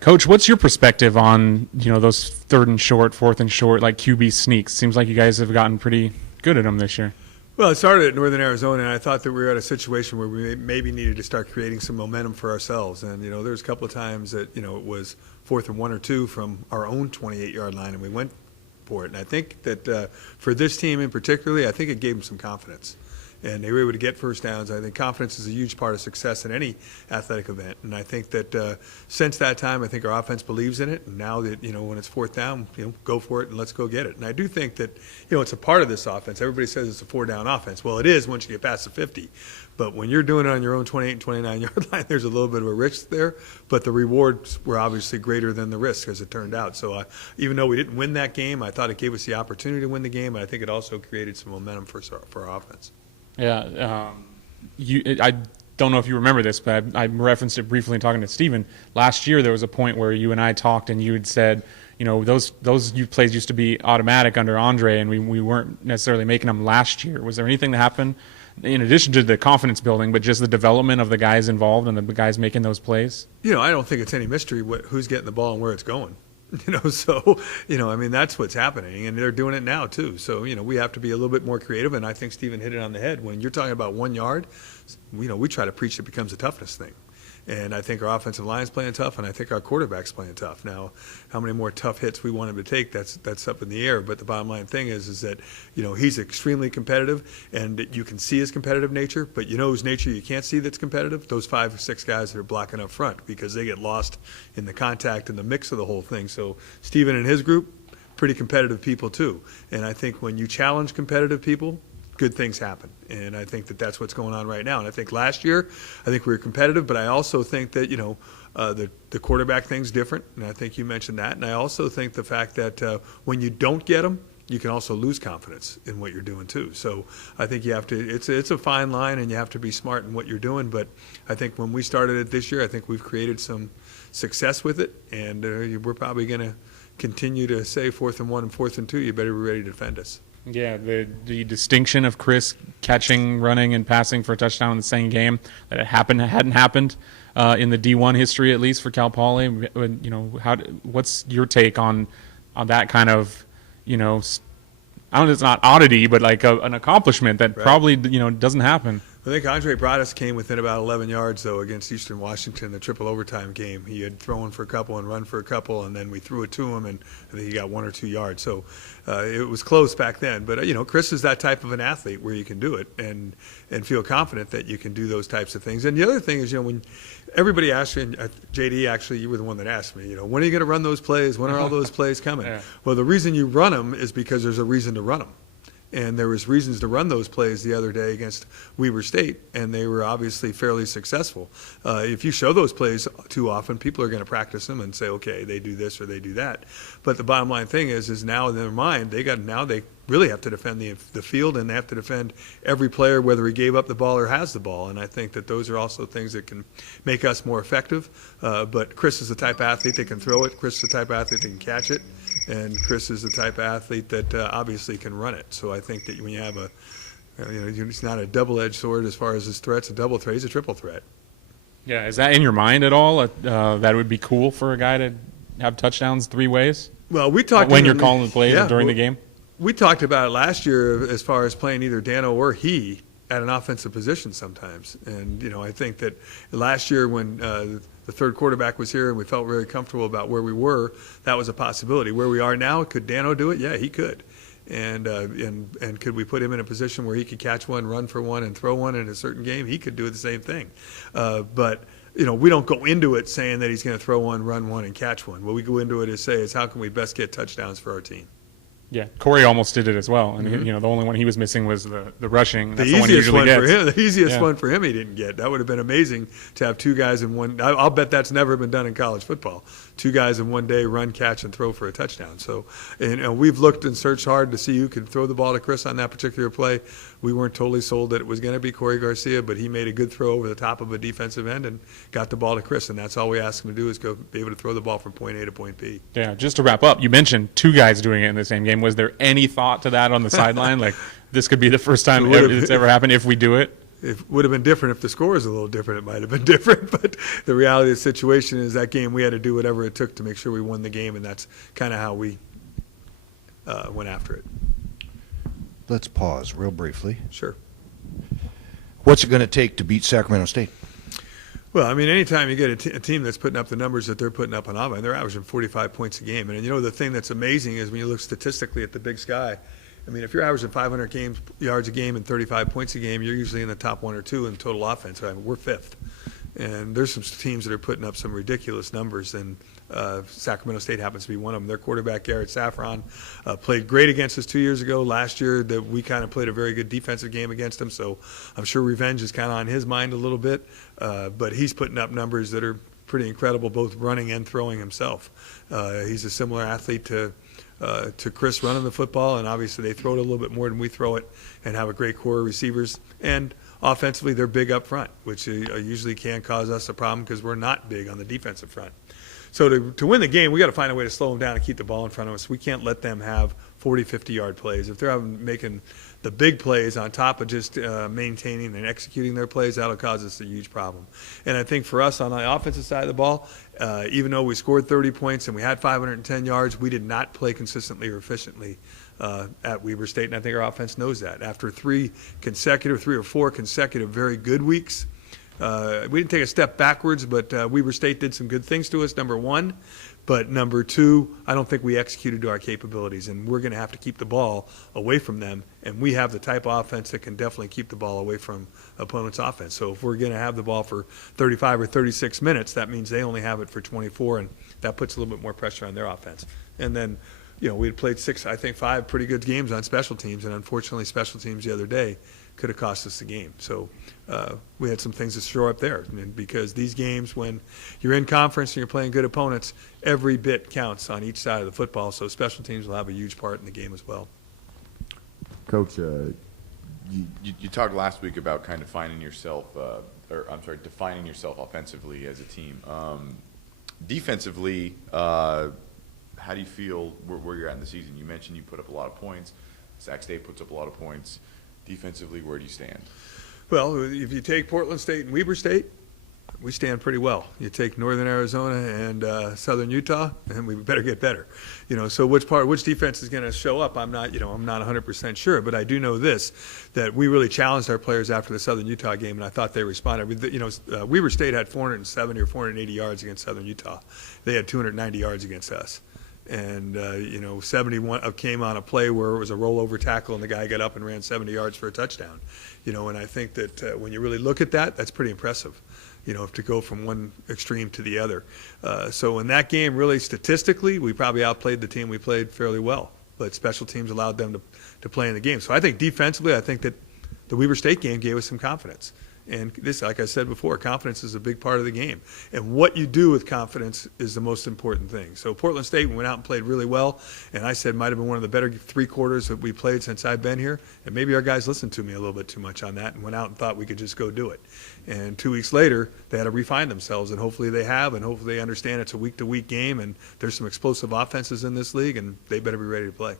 Coach, what's your perspective on, those third and short, fourth and short, like QB sneaks? Seems like you guys have gotten pretty good at them this year. Well, it started at Northern Arizona, and I thought that we were at a situation where we maybe needed to start creating some momentum for ourselves. And, there's a couple of times that, it was 4th and 1 or 2 from our own 28-yard line, and we went for it. And I think that for this team in particular, I think it gave them some confidence. And they were able to get first downs. I think confidence is a huge part of success in any athletic event. And I think that since that time, I think our offense believes in it. And now that, when it's 4th down, go for it and let's go get it. And I do think that, it's a part of this offense. Everybody says it's a 4-down offense. Well, it is once you get past the 50. But when you're doing it on your own 28 and 29-yard line, there's a little bit of a risk there. But the rewards were obviously greater than the risk, as it turned out. So even though we didn't win that game, I thought it gave us the opportunity to win the game. And I think it also created some momentum for our offense. Yeah, I don't know if you remember this, but I referenced it briefly in talking to Steven. Last year there was a point where you and I talked and you had said, those plays used to be automatic under Andre, and we weren't necessarily making them last year. Was there anything that happened in addition to the confidence building, but just the development of the guys involved and the guys making those plays? I don't think it's any mystery who's getting the ball and where it's going. So, that's what's happening, and they're doing it now too. So, we have to be a little bit more creative, and I think Steven hit it on the head. When you're talking about 1 yard, we try to preach it becomes a toughness thing. And I think our offensive line's playing tough, and I think our quarterback's playing tough. Now, how many more tough hits we want him to take, that's up in the air. But the bottom line thing is that, he's extremely competitive, and you can see his competitive nature. But whose nature you can't see that's competitive? Those 5 or 6 guys that are blocking up front, because they get lost in the contact and the mix of the whole thing. So Steven and his group, pretty competitive people too. And I think when you challenge competitive people, good things happen. And I think that that's what's going on right now. And I think last year, I think we were competitive, but I also think that, the quarterback thing's different. And I think you mentioned that. And I also think the fact that when you don't get them, you can also lose confidence in what you're doing too. So I think you have to, it's a fine line, and you have to be smart in what you're doing. But I think when we started it this year, I think we've created some success with it. And we're probably going to continue to say 4th and 1 and 4th and 2, you better be ready to defend us. Yeah, the distinction of Chris catching, running, and passing for a touchdown in the same game, that it hadn't happened in the D1 history, at least for Cal Poly. What's your take on that kind of, I don't know, it's not oddity, but like an accomplishment that probably doesn't happen. I think Andre Broaddus came within about 11 yards, though, against Eastern Washington, the triple overtime game. He had thrown for a couple and run for a couple, and then we threw it to him, and I think he got 1 or 2 yards. So it was close back then. But, Chris is that type of an athlete where you can do it and feel confident that you can do those types of things. And the other thing is, when everybody asks you, and JD, actually, you were the one that asked me, when are you going to run those plays? When are all those plays coming? Yeah. Well, the reason you run them is because there's a reason to run them. And there was reasons to run those plays the other day against Weber State, and they were obviously fairly successful. If you show those plays too often, people are going to practice them and say, okay, they do this or they do that. But the bottom line thing is now in their mind, they really have to defend the field, and they have to defend every player, whether he gave up the ball or has the ball. And I think that those are also things that can make us more effective. But Chris is the type of athlete that can throw it. Chris is the type of athlete that can catch it. And Chris is the type of athlete that obviously can run it. So I think that when you have it's not a double-edged sword as far as his threat's a double threat. He's a triple threat. Yeah, is that in your mind at all? That it would be cool for a guy to have touchdowns 3 ways? Well, we talked when you're calling the plays during the game. We talked about it last year as far as playing either Dano or he at an offensive position sometimes. And I think that last year when the third quarterback was here and we felt very comfortable about where we were, that was a possibility. Where we are now, could Dano do it? Yeah, he could. And could we put him in a position where he could catch one, run for one, and throw one in a certain game? He could do the same thing. But we don't go into it saying that he's going to throw one, run one, and catch one. What we go into it is how can we best get touchdowns for our team? Yeah, Corey almost did it as well, and the only one he was missing was the rushing. That's the easiest one gets. for him. The easiest one for him he didn't get. That would have been amazing to have 2 guys in one. I'll bet that's never been done in college football. 2 guys in one day run, catch, and throw for a touchdown. So, and we've looked and searched hard to see who could throw the ball to Chris on that particular play. We weren't totally sold that it was going to be Corey Garcia, but he made a good throw over the top of a defensive end and got the ball to Chris, and that's all we asked him to do is go be able to throw the ball from point A to point B. Yeah, just to wrap up, you mentioned 2 guys doing it in the same game. Was there any thought to that on the sideline? Like, this could be the first time it's ever happened if we do it? It would have been different if the score was a little different. It might have been different, but the reality of the situation is that game we had to do whatever it took to make sure we won the game, and that's kind of how we went after it. Let's pause real briefly. Sure. What's it going to take to beat Sacramento State? Well, I mean, anytime you get a team that's putting up the numbers that they're putting up on offense, they're averaging 45 points a game. And, the thing that's amazing is when you look statistically at the Big Sky, I mean, if you're averaging 500 yards a game and 35 points a game, you're usually in the top 1 or 2 in total offense. I mean, we're 5th. And there's some teams that are putting up some ridiculous numbers, and Sacramento State happens to be one of them. Their quarterback, Garrett Saffron, played great against us 2 years ago. Last year, that we kind of played a very good defensive game against him, so I'm sure revenge is kind of on his mind a little bit. But he's putting up numbers that are pretty incredible, both running and throwing himself. He's a similar athlete to Chris running the football, and obviously they throw it a little bit more than we throw it and have a great core of receivers. And offensively, they're big up front, which usually can cause us a problem because we're not big on the defensive front. So to win the game, we got to find a way to slow them down and keep the ball in front of us. We can't let them have 40, 50-yard plays. If they're making the big plays on top of just maintaining and executing their plays, that'll cause us a huge problem. And I think for us on the offensive side of the ball, even though we scored 30 points and we had 510 yards, we did not play consistently or efficiently at Weber State, and I think our offense knows that. After 3 or 4 consecutive very good weeks, we didn't take a step backwards, but Weber State did some good things to us, number one. But number two, I don't think we executed to our capabilities, and we're going to have to keep the ball away from them. And we have the type of offense that can definitely keep the ball away from opponents' offense. So if we're going to have the ball for 35 or 36 minutes, that means they only have it for 24, and that puts a little bit more pressure on their offense. And then, we had played 5 pretty good games on special teams, and unfortunately special teams the other day could have cost us the game. So we had some things to shore up there, because these games, when you're in conference and you're playing good opponents, every bit counts on each side of the football. So special teams will have a huge part in the game as well. Coach, you talked last week about kind of defining yourself offensively as a team. Defensively, how do you feel where you're at in the season? You mentioned you put up a lot of points. Sac State puts up a lot of points. Defensively, where do you stand? Well, if you take Portland State and Weber State, we stand pretty well. You take Northern Arizona and Southern Utah, and we better get better. So which defense is going to show up? I'm not 100% sure, but I do know this, that we really challenged our players after the Southern Utah game, and I thought they responded. Weber State had 470 or 480 yards against Southern Utah. They had 290 yards against us. And, 71 came on a play where it was a rollover tackle and the guy got up and ran 70 yards for a touchdown. And I think that when you really look at that, that's pretty impressive, to go from one extreme to the other. So in that game, really statistically, we probably outplayed the team. We played fairly well, but special teams allowed them to play in the game. So I think defensively, I think that the Weber State game gave us some confidence. And this, like I said before, confidence is a big part of the game. And what you do with confidence is the most important thing. So Portland State went out and played really well, and I said might have been one of the better 3 quarters that we played since I've been here. And maybe our guys listened to me a little bit too much on that and went out and thought we could just go do it. And 2 weeks later, they had to refine themselves, and hopefully they have, and hopefully they understand it's a week-to-week game, and there's some explosive offenses in this league, and they better be ready to play.